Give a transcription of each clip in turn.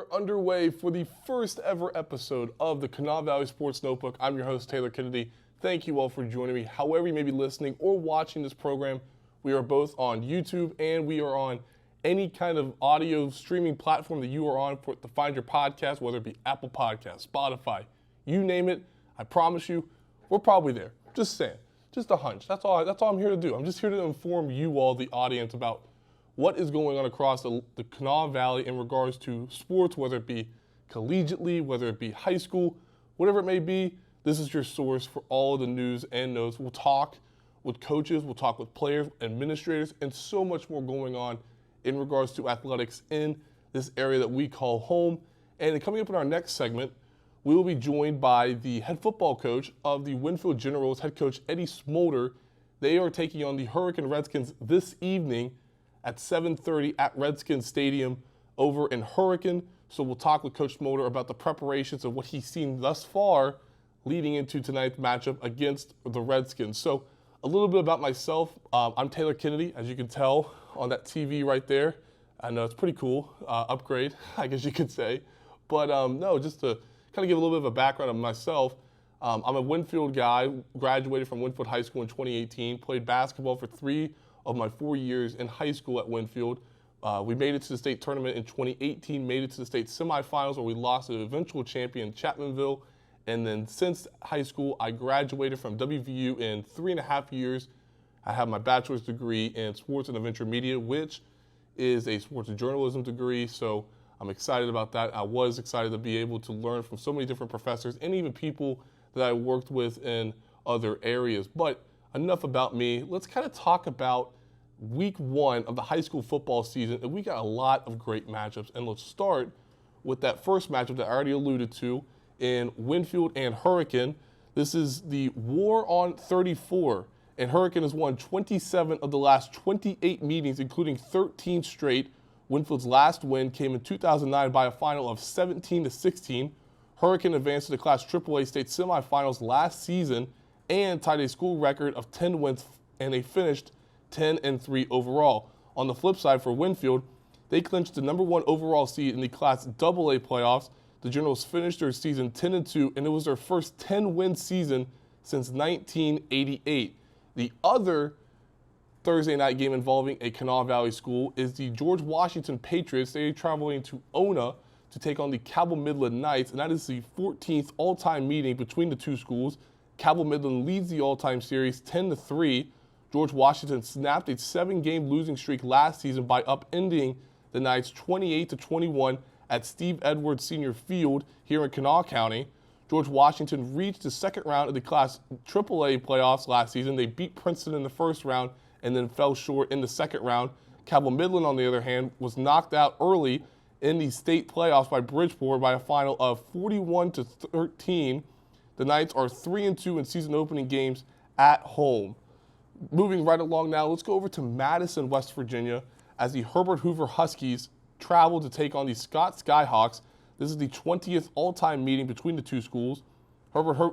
are underway for the first ever episode of the Kanawha Valley Sports Notebook. I'm your host, Taylor Kennedy. Thank you all for joining me. However you may be listening or watching this program, we are both on YouTube and we are on any kind of audio streaming platform that you are on to find your podcast, whether it be Apple Podcasts, Spotify, you name it. I promise you, we're probably there. Just saying. Just a hunch. That's all I'm here to do. I'm just here to inform you all, the audience, about what is going on across the Kanawha Valley in regards to sports, whether it be collegiately, whether it be high school, whatever it may be. This is your source for all of the news and notes. We'll talk with coaches, we'll talk with players, administrators, and so much more going on in regards to athletics in this area that we call home. And coming up in our next segment, we will be joined by the head football coach of the Winfield Generals, head coach Eddie Smolder. They are taking on the Hurricane Redskins this evening at 7:30 at Redskins Stadium over in Hurricane. So we'll talk with Coach Smolder about the preparations of what he's seen thus far leading into tonight's matchup against the Redskins. So a little bit about myself. I'm Taylor Kennedy, as you can tell on that TV right there. I know it's pretty cool. Upgrade, I guess you could say. But no, just to kind of give a little bit of a background of myself. I'm a Winfield guy, graduated from Winfield High School in 2018, played basketball for 3 of my 4 years in high school at Winfield. We made it to the state tournament in 2018, made it to the state semifinals where we lost to the eventual champion Chapmanville. And then since high school, I graduated from WVU in 3.5 years. I have my bachelor's degree in sports and adventure media, which is a sports and journalism degree. So I'm excited about that. I was excited to be able to learn from so many different professors and even people that I worked with in other areas. But enough about me. Let's kind of talk about week 1 of the high school football season. And we got a lot of great matchups. And let's start with that first matchup that I already alluded to in Winfield and Hurricane. This is the War on 34. And Hurricane has won 27 of the last 28 meetings, including 13 straight. Winfield's last win came in 2009 by a final of 17-16. Hurricane advanced to the Class AAA state semifinals last season and tied a school record of 10 wins, and they finished 10-3 overall. On the flip side for Winfield, they clinched the #1 overall seed in the Class AA playoffs. The Generals finished their season 10-2, and it was their first 10-win season since 1988. The other Thursday night game involving a Kanawha Valley school is the George Washington Patriots. They are traveling to Ona to take on the Cabell Midland Knights, and that is the 14th all-time meeting between the two schools. Cabell Midland leads the all-time series 10-3. George Washington snapped a 7-game losing streak last season by upending the Knights 28-21 at Steve Edwards Senior Field here in Kanawha County. George Washington reached the second round of the Class AAA playoffs last season. They beat Princeton in the first round and then fell short in the second round. Cabell Midland, on the other hand, was knocked out early in the state playoffs by Bridgeport by a final of 41-13. The Knights are 3-2 in season opening games at home. Moving right along now, let's go over to Madison, West Virginia, as the Herbert Hoover Huskies travel to take on the Scott Skyhawks. This is the 20th all-time meeting between the two schools. Herbert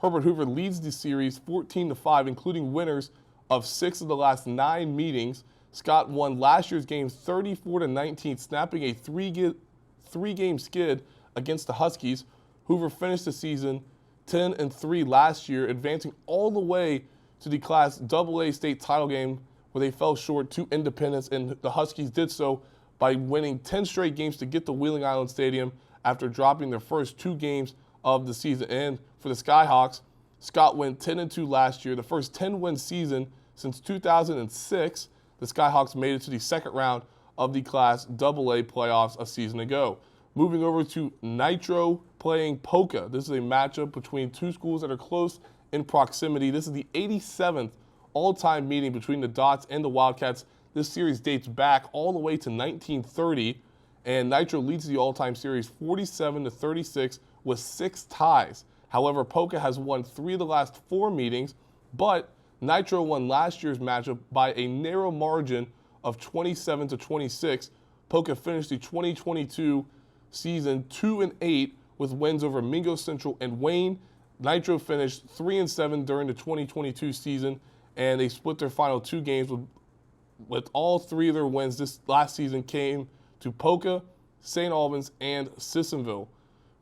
Hoover leads the series 14-5, including winners of 6 of the last 9 meetings. Scott won last year's game 34-19, snapping a 3-game skid against the Huskies. Hoover finished the season 10-3 last year, advancing all the way to the Class AA state title game where they fell short to Independence, and the Huskies did so by winning 10 straight games to get to Wheeling Island Stadium after dropping their first 2 games of the season. And for the Skyhawks, Scott went 10-2 last year, the first 10-win season since 2006. The Skyhawks made it to the second round of the Class AA playoffs a season ago. Moving over to Nitro playing Polka. This is a matchup between two schools that are close in proximity. This is the 87th all-time meeting between the Dots and the Wildcats. This series dates back all the way to 1930, and Nitro leads the all-time series 47-36 with 6 ties. However, Polka has won 3 of the last 4 meetings, but Nitro won last year's matchup by a narrow margin of 27-26. Polka finished the 2022 season 2-8 with wins over Mingo Central and Wayne. Nitro finished 3-7 during the 2022 season, and they split their final 2 games with all 3 of their wins this last season came to Polka. St. Albans, and Sissonville.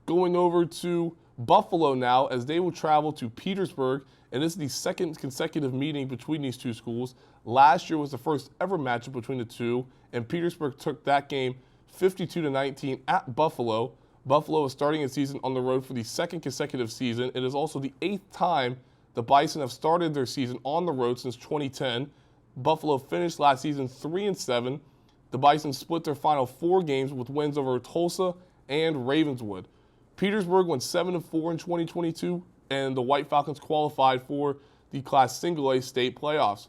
Going over to Buffalo now, as they will travel to Petersburg, and this is the second consecutive meeting between these two schools. Last year was the first ever matchup between the two, and Petersburg took that game 52-19 at Buffalo. Buffalo is starting its season on the road for the second consecutive season. It is also the 8th time the Bison have started their season on the road since 2010. Buffalo finished last season 3-7. The Bison split their final 4 games with wins over Tulsa and Ravenswood. Petersburg went 7-4 in 2022, and the White Falcons qualified for the Class Single-A state playoffs.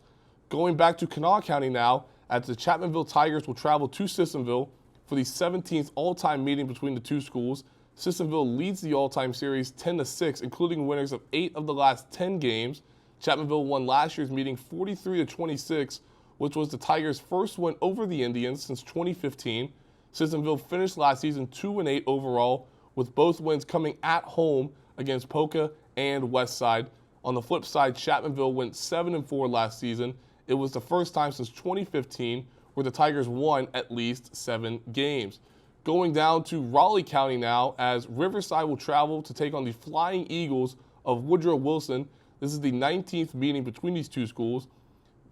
Going back to Kanawha County now, as the Chapmanville Tigers will travel to Sissonville for the 17th all-time meeting between the two schools. Sissonville leads the all-time series 10-6, including winners of 8 of the last 10 games. Chapmanville won last year's meeting 43-26, which was the Tigers' first win over the Indians since 2015. Sissonville finished last season 2-8 overall, with both wins coming at home against Polka and Westside. On the flip side, Chapmanville went 7-4 last season. It was the first time since 2015 where the Tigers won at least 7 games. Going down to Raleigh County now, as Riverside will travel to take on the Flying Eagles of Woodrow Wilson. This is the 19th meeting between these two schools.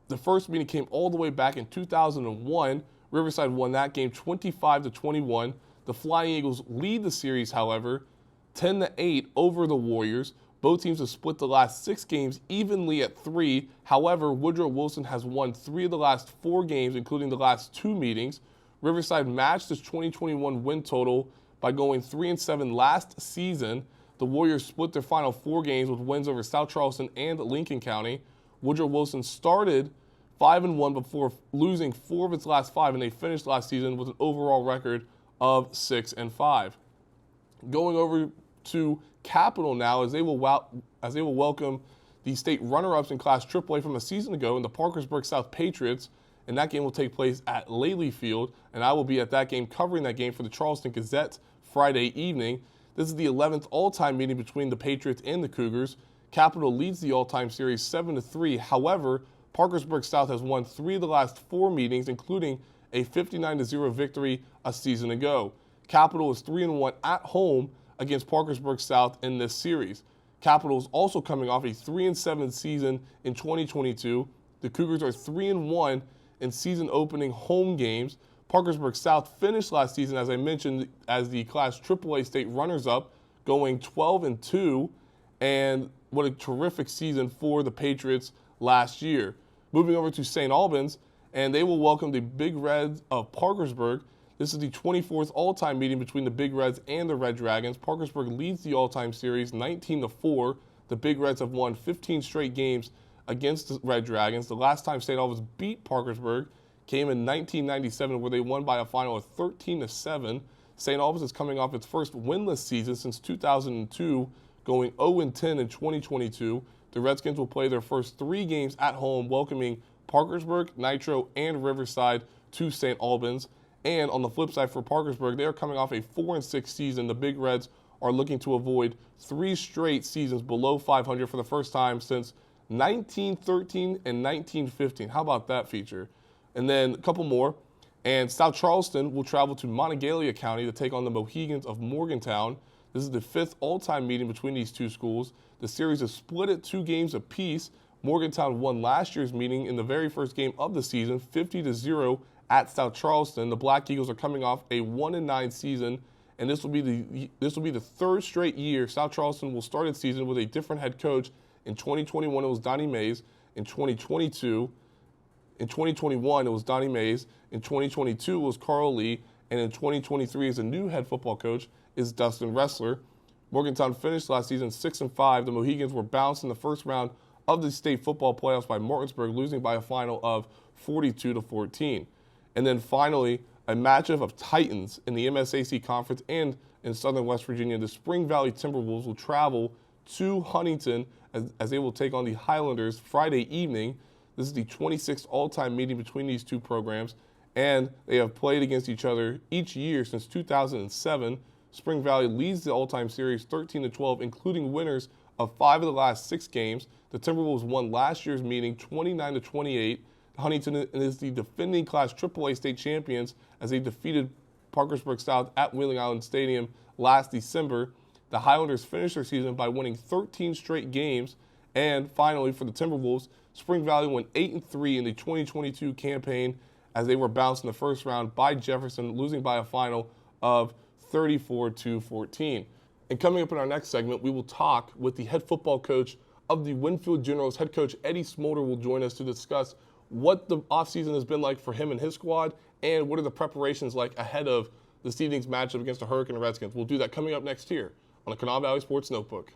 The first meeting came all the way back in 2001. Riverside won that game 25-21. The Flying Eagles lead the series, however, 10-8 over the Warriors. Both teams have split the last 6 games evenly at 3. However, Woodrow Wilson has won 3 of the last 4 games, including the last 2 meetings. Riverside matched its 2021 win total by going 3-7 last season. The Warriors split their final 4 games with wins over South Charleston and Lincoln County. Woodrow Wilson started 5-1 before losing 4 of its last 5, and they finished last season with an overall record of 6-5. Going over to Capital now, as they will welcome the state runner-ups in Class AAA from a season ago in the Parkersburg South Patriots, and that game will take place at Laley Field, and I will be at that game covering that game for the Charleston Gazette Friday evening. This is the 11th all-time meeting between the Patriots and the Cougars. Capital leads the all-time series 7-3. However, Parkersburg South has won 3 of the last 4 meetings, including a 59-0 victory a season ago. Capital is 3-1 at home against Parkersburg South in this series. Capital is also coming off a 3-7 season in 2022. The Cougars are 3-1 in season-opening home games. Parkersburg South finished last season, as I mentioned, as the Class AAA state runners-up, going 12-2, and what a terrific season for the Patriots last year. Moving over to St. Albans, and they will welcome the Big Reds of Parkersburg. This is the 24th all-time meeting between the Big Reds and the Red Dragons. Parkersburg leads the all-time series 19-4. The Big Reds have won 15 straight games against the Red Dragons. The last time St. Albans beat Parkersburg came in 1997, where they won by a final of 13-7. St. Albans is coming off its first winless season since 2002, going 0-10 in 2022. The Redskins will play their first 3 games at home, welcoming Parkersburg, Nitro, and Riverside to St. Albans. And on the flip side for Parkersburg, they are coming off a 4-6 season. The Big Reds are looking to avoid 3 straight seasons below 500 for the first time since 1913 and 1915. How about that feature? And then a couple more. And South Charleston will travel to Monongalia County to take on the Mohegans of Morgantown. This is the 5th all-time meeting between these two schools. The series is split at 2 games apiece. Morgantown won last year's meeting in the very first game of the season, 50-0 at South Charleston. The Black Eagles are coming off a 1-9 season, and this will be the 3rd straight year South Charleston will start its season with a different head coach. In 2021, it was Donnie Mays. In 2021, it was Donnie Mays. In 2022, it was Carl Lee. And in 2023, as a new head football coach, is Dustin Ressler. Morgantown finished last season 6-5. The Mohegans were bounced in the first round of the state football playoffs by Martinsburg, losing by a final of 42-14. And then finally, a matchup of Titans in the MSAC Conference and in Southern West Virginia. The Spring Valley Timberwolves will travel to Huntington as they will take on the Highlanders Friday evening. This is the 26th all-time meeting between these two programs, and they have played against each other each year since 2007. Spring Valley leads the all-time series 13-12, including winners of 5 of the last 6 games. The Timberwolves won last year's meeting 29-28. Huntington is the defending Class AAA state champions as they defeated Parkersburg South at Wheeling Island Stadium last December. The Highlanders finished their season by winning 13 straight games. And finally, for the Timberwolves, Spring Valley went 8-3 in the 2022 campaign as they were bounced in the first round by Jefferson, losing by a final of 34-14. And coming up in our next segment, we will talk with the head football coach of the Winfield Generals. Head coach Eddie Smolder will join us to discuss what the offseason has been like for him and his squad, and what are the preparations like ahead of this evening's matchup against the Hurricane Redskins. We'll do that coming up next here on the Kanawha Valley Sports Notebook.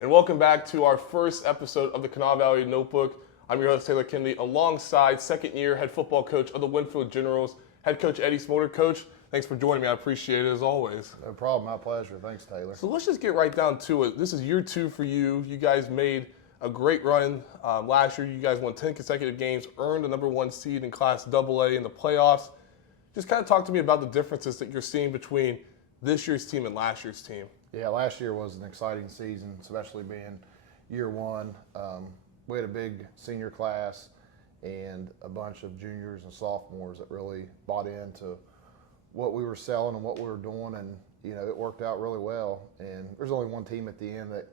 And welcome back to our first episode of the Kanawha Valley Notebook. I'm your host, Taylor Kennedy, alongside second-year head football coach of the Winfield Generals, head coach Eddie Smolder. Coach, thanks for joining me. I appreciate it as always. No problem. My pleasure. Thanks, Taylor. So let's just get right down to it. This is year 2 for you. You guys made a great run. Last year, you guys won 10 consecutive games, earned the number 1 seed in Class AA in the playoffs. Just kind of talk to me about the differences that you're seeing between this year's team and last year's team. Yeah, last year was an exciting season, especially being year 1. We had a big senior class and a bunch of juniors and sophomores that really bought into what we were selling and what we were doing, and it worked out really well. And there's only one team at the end that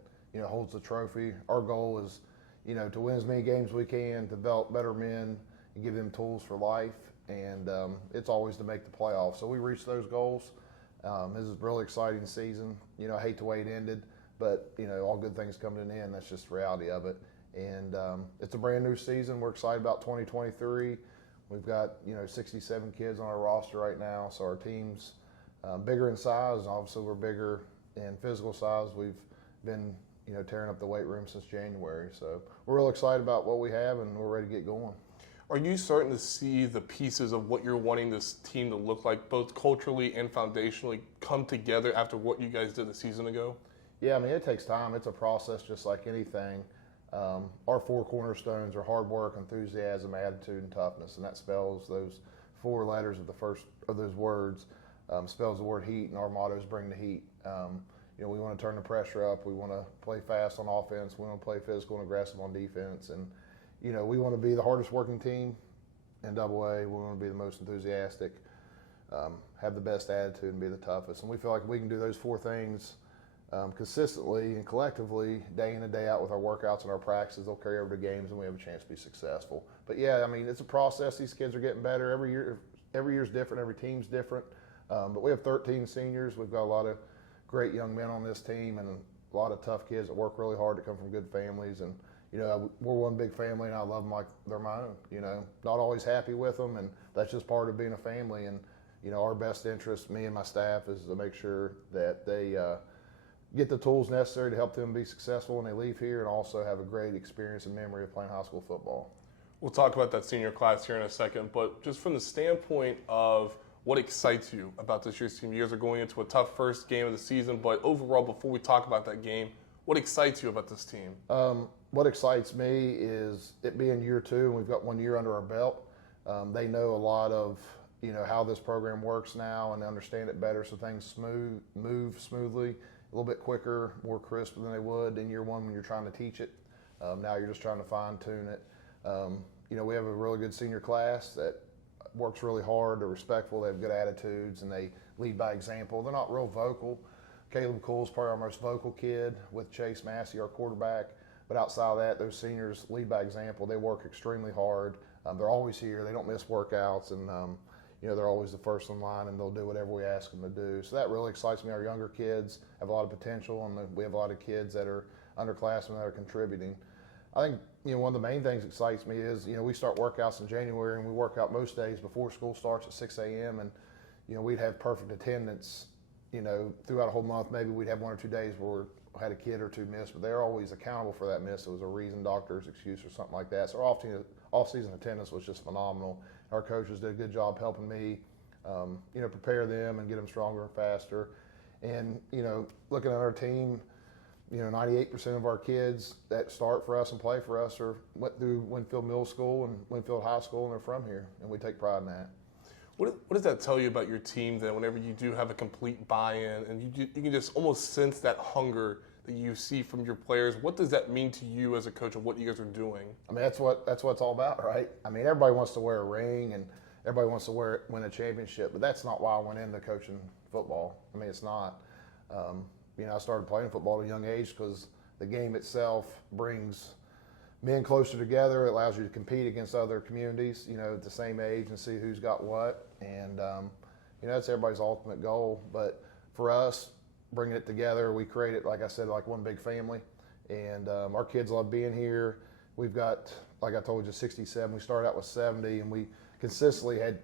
holds the trophy. Our goal is to win as many games as we can, develop better men, and give them tools for life. And it's always to make the playoffs. So we reached those goals. This is a really exciting season. I hate the way it ended, but all good things come to an end. That's just the reality of it. And it's a brand new season. We're excited about 2023. We've got 67 kids on our roster right now, so our team's bigger in size, and obviously we're bigger in physical size. We've been tearing up the weight room since January, so we're real excited about what we have, and we're ready to get going. Are you starting to see the pieces of what you're wanting this team to look like, both culturally and foundationally, come together after what you guys did a season ago? Yeah, I mean, it takes time. It's a process just like anything. Our 4 cornerstones are hard work, enthusiasm, attitude, and toughness, and that spells those 4 letters of the first of those words, spells the word heat, and our motto is bring the heat. We want to turn the pressure up. We want to play fast on offense. We want to play physical and aggressive on defense, and we want to be the hardest working team in AA. We want to be the most enthusiastic, have the best attitude, and be the toughest. And we feel like we can do those 4 things consistently and collectively, day in and day out, with our workouts and our practices. They'll carry over to games, and we have a chance to be successful. But yeah, I mean, it's a process. These kids are getting better every year. Every year's different. Every team's different. But we have 13 seniors. We've got a lot of great young men on this team, and a lot of tough kids that work really hard, to come from good families. And we're one big family, and I love them like they're my own. Not always happy with them, and that's just part of being a family. And our best interest, me and my staff, is to make sure that they get the tools necessary to help them be successful when they leave here, and also have a great experience and memory of playing high school football. We'll talk about that senior class here in a second, but just from the standpoint of what excites you about this year's team. You guys are going into a tough first game of the season, but overall, before we talk about that game, what excites you about this team? What excites me is it being year 2, and we've got 1 year under our belt. They know a lot of how this program works now, and understand it better, so things move smoothly, a little bit quicker, more crisp than they would in year 1 when you're trying to teach it. Now you're just trying to fine-tune it. We have a really good senior class that works really hard. They're respectful. They have good attitudes, and they lead by example. They're not real vocal. Caleb Cole's probably our most vocal kid, with Chase Massey, our quarterback. But outside of that, those seniors lead by example. They work extremely hard. They're always here. They don't miss workouts, and they're always the first in line, and they'll do whatever we ask them to do. So that really excites me. Our younger kids have a lot of potential, and we have a lot of kids that are underclassmen that are contributing. I think one of the main things that excites me is we start workouts in January, and we work out most days before school starts at 6 a.m. and we'd have perfect attendance throughout a whole month. Maybe we'd have 1 or 2 days where we had a kid or 2 miss, but they're always accountable for that miss. It was a reason, doctor's excuse, or something like that. So our off-season attendance was just phenomenal. Our coaches did a good job helping me prepare them and get them stronger and faster. And looking at our team, 98% of our kids that start for us and play for us went through Winfield Middle School and Winfield High School, and they're from here, and we take pride in that. What does that tell you about your team then, whenever you do have a complete buy-in and you can just almost sense that hunger that you see from your players? What does that mean to you as a coach of what you guys are doing? I mean, that's what it's all about, right? I mean, everybody wants to wear a ring, and everybody wants to win a championship, but that's not why I went into coaching football. I mean, it's not. I started playing football at a young age because the game itself brings men closer together. It allows you to compete against other communities, at the same age and see who's got what. And, that's everybody's ultimate goal. But for us, bringing it together, we created, like I said, like one big family. And our kids love being here. We've got, like I told you, 67. We started out with 70, and we consistently had,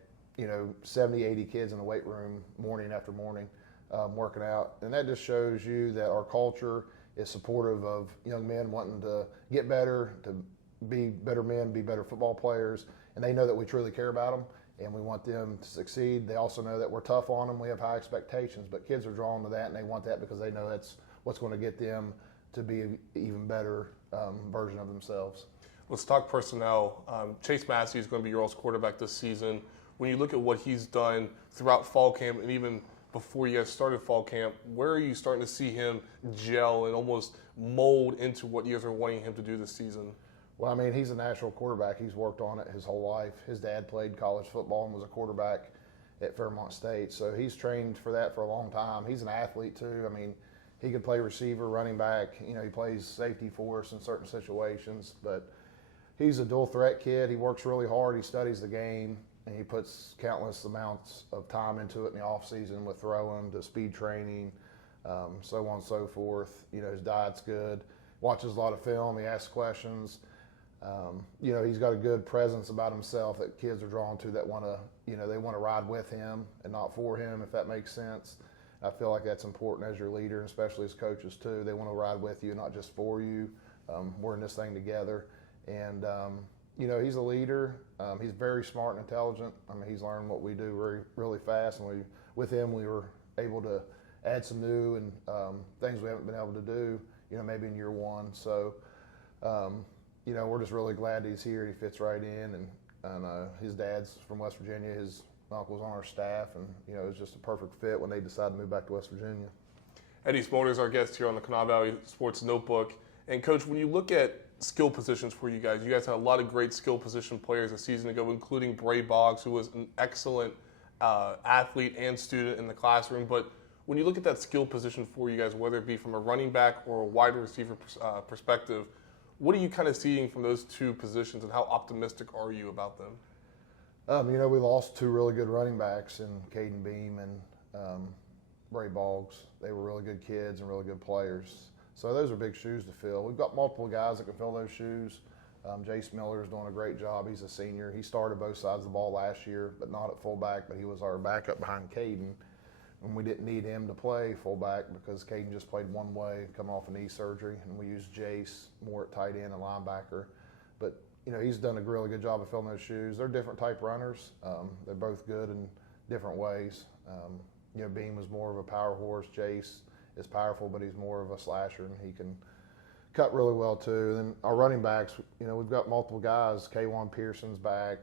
70, 80 kids in the weight room morning after morning working out. And that just shows you that our culture is supportive of young men wanting to get better, to be better men, be better football players. And they know that we truly care about them, and we want them to succeed. They also know that we're tough on them. We have high expectations, but kids are drawn to that, and they want that because they know that's what's going to get them to be an even better version of themselves. Let's talk personnel. Chase Massey is going to be your all's quarterback this season. When you look at what he's done throughout fall camp and even before you guys started fall camp, where are you starting to see him gel and almost mold into what you guys are wanting him to do this season? Well, I mean, he's a natural quarterback. He's worked on it his whole life. His dad played college football and was a quarterback at Fairmont State, so he's trained for that for a long time. He's an athlete too. I mean, he could play receiver, running back. He plays safety for us in certain situations, but he's a dual threat kid. He works really hard. He studies the game, and he puts countless amounts of time into it in the off season with throwing to speed training, so on and so forth. His diet's good. Watches a lot of film. He asks questions. He's got a good presence about himself that kids are drawn to that want to, they want to ride with him and not for him, if that makes sense. I feel like that's important as your leader, and especially as coaches too. They want to ride with you, not just for you. We're in this thing together. And, he's a leader. He's very smart and intelligent. I mean, he's learned what we do really fast. And with him, we were able to add some new and things we haven't been able to do, maybe in year one. So, we're just really glad he's here. He fits right in. And his dad's from West Virginia. His uncle's on our staff. And, it was just a perfect fit when they decided to move back to West Virginia. Eddie Smolder is our guest here on the Kanawha Valley Sports Notebook. And, Coach, when you look at skill positions for you guys had a lot of great skill position players a season ago, including Bray Boggs, who was an excellent athlete and student in the classroom. But when you look at that skill position for you guys, whether it be from a running back or a wide receiver perspective, what are you kind of seeing from those two positions, and how optimistic are you about them? We lost two really good running backs in Caden Beam and Bray Boggs. They were really good kids and really good players. So those are big shoes to fill. We've got multiple guys that can fill those shoes. Jace Miller is doing a great job. He's a senior. He started both sides of the ball last year, but not at fullback, but he was our backup behind Caden. And we didn't need him to play fullback because Caden just played one way, coming off a knee surgery, and we used Jace more at tight end and linebacker. But, he's done a really good job of filling those shoes. They're different type runners. They're both good in different ways. Beam was more of a power horse. Jace is powerful, but he's more of a slasher, and he can cut really well too. And then our running backs, we've got multiple guys. K'Wan Pearson's back.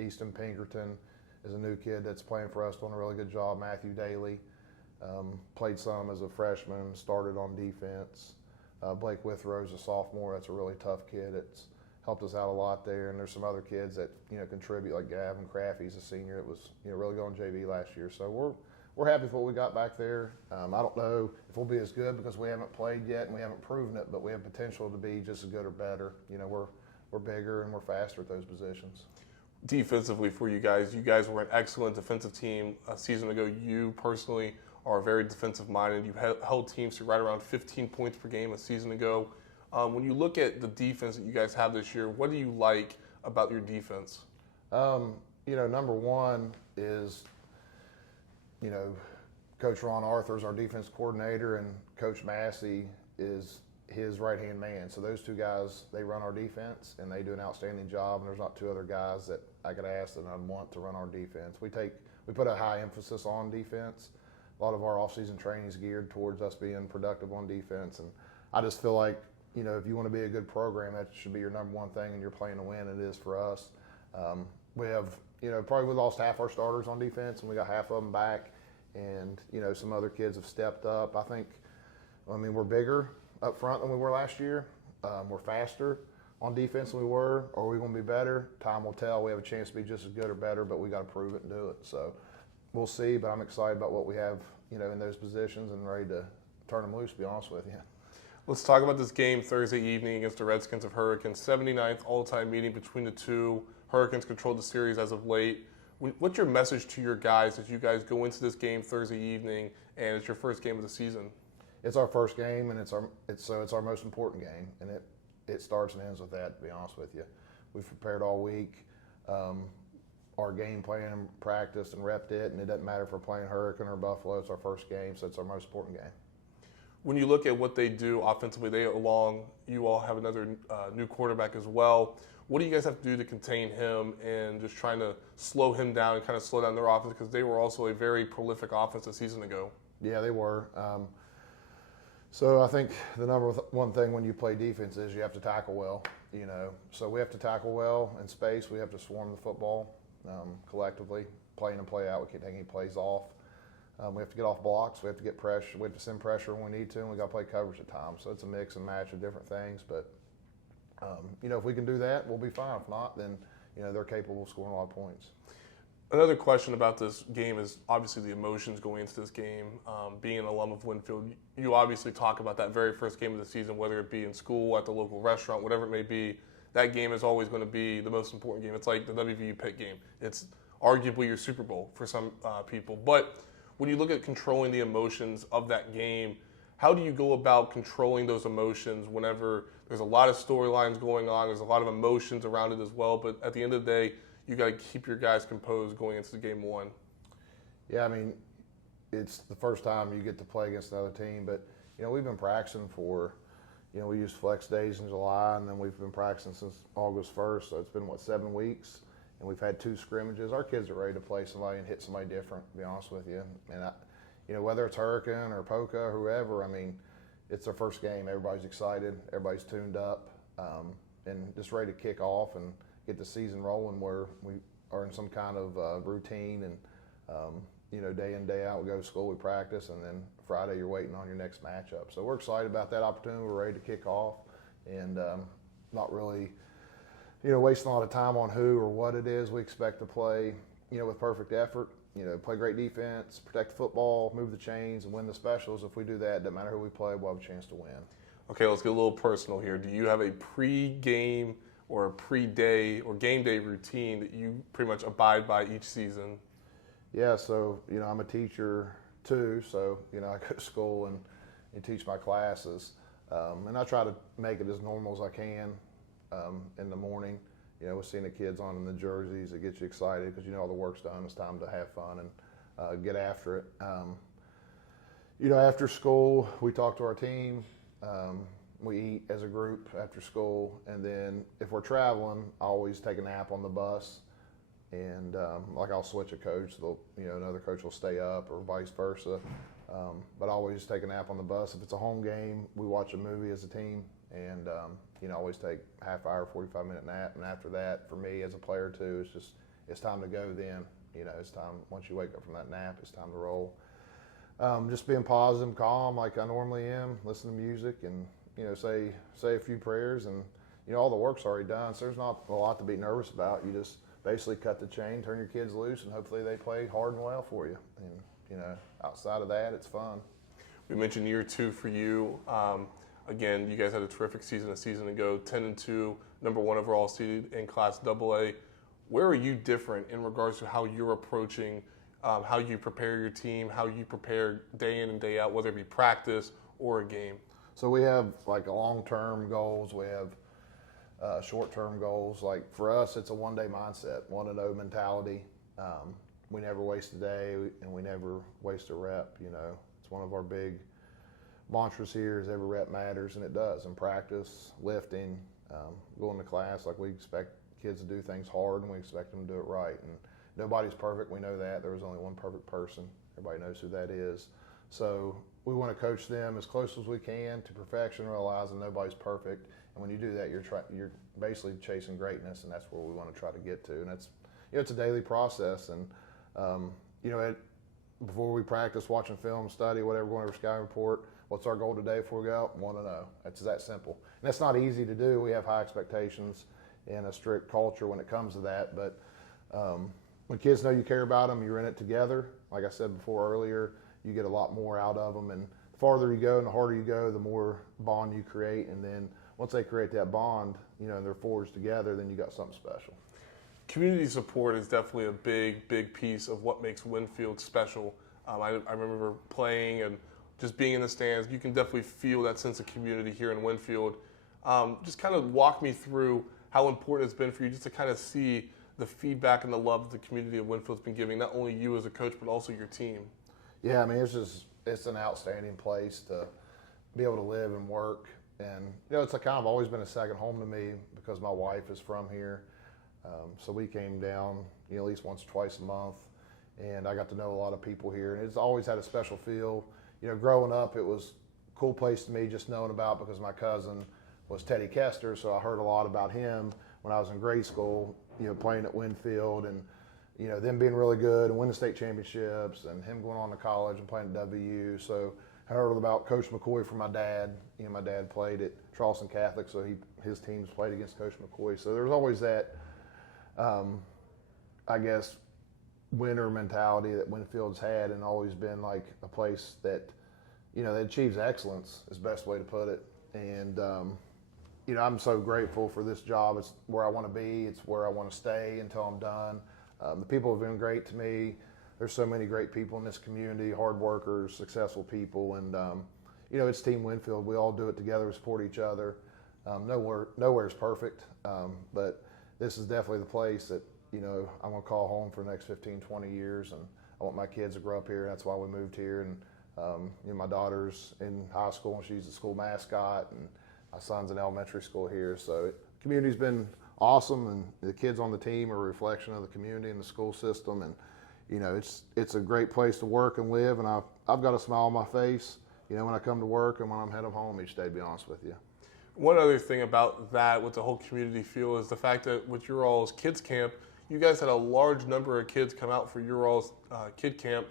Easton Pinkerton is a new kid that's playing for us, doing a really good job. Matthew Daly played some as a freshman, started on defense. Blake Withrow's a sophomore. That's a really tough kid. It's helped us out a lot there. And there's some other kids that contribute, like Gavin Craffey's a senior. It was really good on JV last year. So we're happy with what we got back there. I don't know if we'll be as good because we haven't played yet and we haven't proven it, but we have potential to be just as good or better. We're bigger and we're faster at those positions. Defensively for you guys were an excellent defensive team a season ago. You personally are very defensive minded. You held teams to right around 15 points per game a season ago. When you look at the defense that you guys have this year, what do you like about your defense? Number one is, Coach Ron Arthur's our defense coordinator, and Coach Massey is his right-hand man. So those two guys, they run our defense, and they do an outstanding job, and there's not two other guys that I could ask that I'd want to run our defense. We put a high emphasis on defense. A lot of our off-season training is geared towards us being productive on defense, and I just feel like, if you want to be a good program, that should be your number one thing, and you're playing to win. It is for us. We have, probably we lost half our starters on defense, and we got half of them back, and, some other kids have stepped up. We're bigger up front than we were last year. We're faster. on defense than we were, or are we going to be better? Time will tell. We have a chance to be just as good or better, but we got to prove it and do it. So we'll see, but I'm excited about what we have, in those positions and ready to turn them loose, to be honest with you. Let's talk about this game Thursday evening against the Redskins of Hurricanes. 79th all-time meeting between the two. Hurricanes controlled the series as of late. What's your message to your guys as you guys go into this game Thursday evening, and it's your first game of the season? It's our first game, and it's our most important game, and it starts and ends with that, to be honest with you. We've prepared all week. Our game plan, practiced and repped it, and it doesn't matter if we're playing Hurricane or Buffalo. It's our first game, so it's our most important game. When you look at what they do offensively, you all have another new quarterback as well. What do you guys have to do to contain him and just trying to slow him down and kind of slow down their offense, because they were also a very prolific offense a season ago? Yeah, they were. So I think the number one thing when you play defense is you have to tackle well. So we have to tackle well in space. We have to swarm the football collectively, play in and play out. We can't take any plays off. We have to get off blocks. We have to get pressure. We have to send pressure when we need to, and we got to play coverage at times. So it's a mix and match of different things. But if we can do that, we'll be fine. If not, then they're capable of scoring a lot of points. Another question about this game is obviously the emotions going into this game. Being an alum of Winfield, you obviously talk about that very first game of the season, whether it be in school, at the local restaurant, whatever it may be. That game is always going to be the most important game. It's like the WVU Pitt game. It's arguably your Super Bowl for some people. But when you look at controlling the emotions of that game, how do you go about controlling those emotions whenever there's a lot of storylines going on, there's a lot of emotions around it as well, but at the end of the day, you got to keep your guys composed going into game one? Yeah, I mean, it's the first time you get to play against another team, but, we've been practicing for, we used flex days in July, and then we've been practicing since August 1st, so it's been, 7 weeks, and we've had 2 scrimmages. Our kids are ready to play somebody and hit somebody different, to be honest with you. And, whether it's Hurricane or Polka or whoever, I mean, it's their first game. Everybody's excited. Everybody's tuned up and just ready to kick off and get the season rolling where we are in some kind of routine and, day in, day out, we go to school, we practice, and then Friday you're waiting on your next matchup. So we're excited about that opportunity. We're ready to kick off and not really, wasting a lot of time on who or what it is. We expect to play, with perfect effort, play great defense, protect the football, move the chains, and win the specials. If we do that, doesn't matter who we play, we'll have a chance to win. Okay, let's get a little personal here. Do you have a pre-game or a pre-day or game day routine that you pretty much abide by each season? Yeah, so, I'm a teacher too, so, I go to school and teach my classes. And I try to make it as normal as I can in the morning. With seeing the kids on in the jerseys, it gets you excited because all the work's done. It's time to have fun and get after it. After school, we talk to our team. We eat as a group after school, and then if we're traveling, I always take a nap on the bus, and I'll switch a coach. Another coach will stay up, or vice versa. But I always take a nap on the bus. If it's a home game, we watch a movie as a team, and always take half hour, 45-minute nap. And after that, for me as a player too, it's time to go. Then it's time. Once you wake up from that nap, it's time to roll. Just being positive, calm, like I normally am. Listen to music and say a few prayers, and all the work's already done. So there's not a lot to be nervous about. You just basically cut the chain, turn your kids loose, and hopefully they play hard and well for you. And outside of that, it's fun. We mentioned year 2 for you. Again, you guys had a terrific season a season ago, 10-2, number 1 overall seeded in Class AA. Where are you different in regards to how you're approaching, how you prepare your team, how you prepare day in and day out, whether it be practice or a game? So we have long-term goals. We have short-term goals. Like for us, it's a one-day mindset, 1-0 mentality. We never waste a day, and we never waste a rep. It's one of our big mantras here is every rep matters, and it does. In practice, lifting, going to class, we expect kids to do things hard, and we expect them to do it right. And nobody's perfect. We know that. There was only one perfect person. Everybody knows who that is. So we want to coach them as close as we can to perfection, realizing nobody's perfect. And when you do that, you're basically chasing greatness, and that's where we want to try to get to. And that's it's a daily process. And before we practice, watching film, study, whatever, going over scouting report. What's our goal today before we go out? 1-0. That's that simple. And that's not easy to do. We have high expectations and a strict culture when it comes to that. But when kids know you care about them, you're in it together. Like I said before earlier, you get a lot more out of them. And the farther you go and the harder you go, the more bond you create. And then once they create that bond, and they're forged together, then you got something special. Community support is definitely a big piece of what makes Winfield special. I remember playing and just being in the stands. You can definitely feel that sense of community here in Winfield. Just kind of walk me through how important it's been for you just to kind of see the feedback and the love that the community of Winfield's been giving, not only you as a coach, but also your team. Yeah, I mean, it's an outstanding place to be able to live and work. And, it's kind of always been a second home to me because my wife is from here. So we came down, at least once or twice a month, and I got to know a lot of people here. And it's always had a special feel. Growing up, it was a cool place to me just knowing about because my cousin was Teddy Kester, so I heard a lot about him when I was in grade school, playing at Winfield and, them being really good and winning state championships and him going on to college and playing at WU. So I heard about Coach McCoy from my dad. My dad played at Charleston Catholic, so his teams played against Coach McCoy. So there's always that, I guess, winner mentality that Winfield's had and always been like a place that, that achieves excellence is the best way to put it. And, I'm so grateful for this job. It's where I want to be. It's where I want to stay until I'm done. The people have been great to me. There's so many great people in this community, hard workers, successful people. And, it's Team Winfield. We all do it together. We support each other. Nowhere is perfect. But this is definitely the place that, I'm going to call home for the next 15, 20 years. And I want my kids to grow up here. That's why we moved here. And, my daughter's in high school and she's the school mascot. And my son's in elementary school here. So the community's been awesome. And the kids on the team are a reflection of the community and the school system. And, it's a great place to work and live. And I've got a smile on my face, when I come to work and when I'm headed home each day, to be honest with you. One other thing about that with the whole community feel is the fact that with your all's kids camp, you guys had a large number of kids come out for your all's kid camp.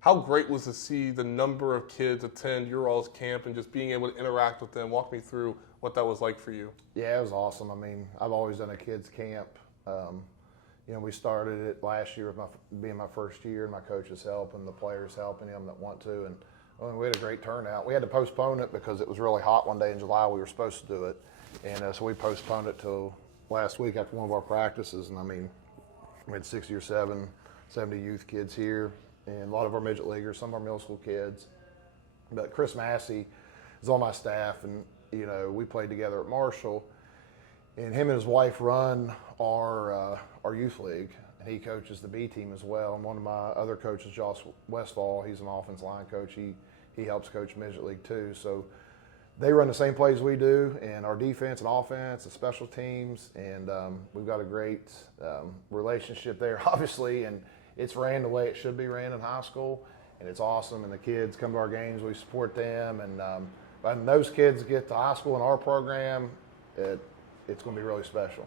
How great was to see the number of kids attend your all's camp and just being able to interact with them? Walk me through what that was like for you. Yeah, it was awesome. I mean, I've always done a kids camp. We started it last year with being my first year, and my coaches helping, the players helping them that want to, and we had a great turnout. We had to postpone it because it was really hot one day in July. We were supposed to do it, and so we postponed it till last week after one of our practices. And I mean, we had 60 or 70 youth kids here, and a lot of our midget leaguers, some of our middle school kids. But Chris Massey is on my staff, and we played together at Marshall. And him and his wife run our youth league, and he coaches the B team as well. And one of my other coaches, Josh Westfall, he's an offensive line coach. He helps coach midget league too. So they run the same plays we do, and our defense and offense and special teams. And we've got a great relationship there, obviously. And it's ran the way it should be ran in high school, and it's awesome. And the kids come to our games, we support them. And when those kids get to high school in our program, it's going to be really special.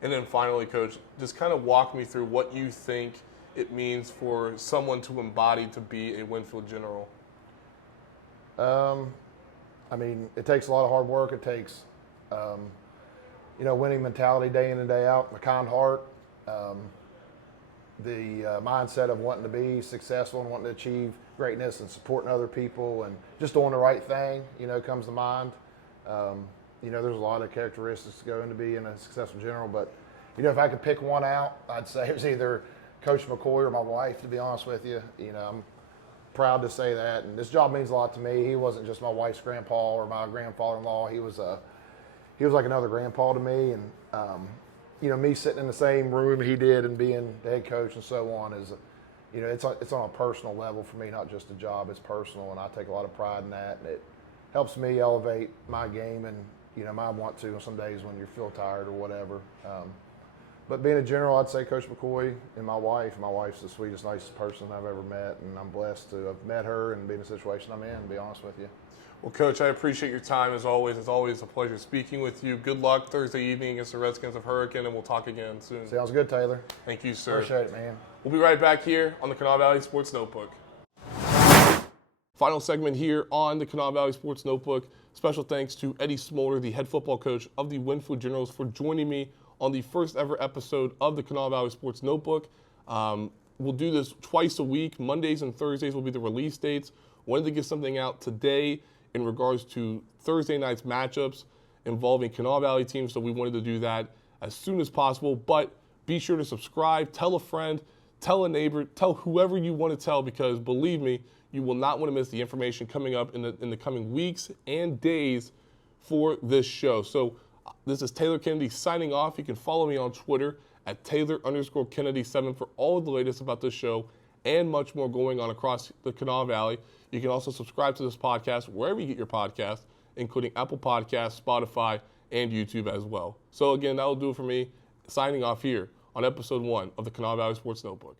And then finally, Coach, just kind of walk me through what you think it means for someone to embody to be a Winfield General. I mean, it takes a lot of hard work. It takes, winning mentality day in and day out, a kind heart, the mindset of wanting to be successful and wanting to achieve greatness and supporting other people and just doing the right thing, comes to mind. There's a lot of characteristics to go into being a successful general, but, if I could pick one out, I'd say it was either Coach McCoy or my wife, to be honest with you. I'm proud to say that, and this job means a lot to me. He wasn't just my wife's grandpa or my grandfather-in-law. He was like another grandpa to me, and, me sitting in the same room he did and being the head coach and so on is, it's on a personal level for me, not just a job. It's personal, and I take a lot of pride in that, and it helps me elevate my game and, my want to some days when you feel tired or whatever. But being a general, I'd say Coach McCoy and my wife. My wife's the sweetest, nicest person I've ever met, and I'm blessed to have met her and be in the situation I'm in, to be honest with you. Well, Coach, I appreciate your time as always. It's always a pleasure speaking with you. Good luck Thursday evening against the Redskins of Hurricane, and we'll talk again soon. Sounds good, Taylor. Thank you, sir. Appreciate it, man. We'll be right back here on the Kanawha Valley Sports Notebook. Final segment here on the Kanawha Valley Sports Notebook. Special thanks to Eddie Smolder, the head football coach of the Winfield Generals, for joining me on the first ever episode of the Kanawha Valley Sports Notebook. We'll do this twice a week. Mondays and Thursdays will be the release dates. Wanted to get something out today in regards to Thursday night's matchups involving Kanawha Valley teams, so we wanted to do that as soon as possible. But be sure to subscribe, tell a friend, tell a neighbor, tell whoever you want to tell, because believe me, you will not want to miss the information coming up in the coming weeks and days for this show. So this is Taylor Kennedy signing off. You can follow me on Twitter at Taylor_Kennedy7 for all of the latest about this show and much more going on across the Kanawha Valley. You can also subscribe to this podcast wherever you get your podcasts, including Apple Podcasts, Spotify, and YouTube as well. So again, that will do it for me. Signing off here on episode 1 of the Kanawha Valley Sports Notebook.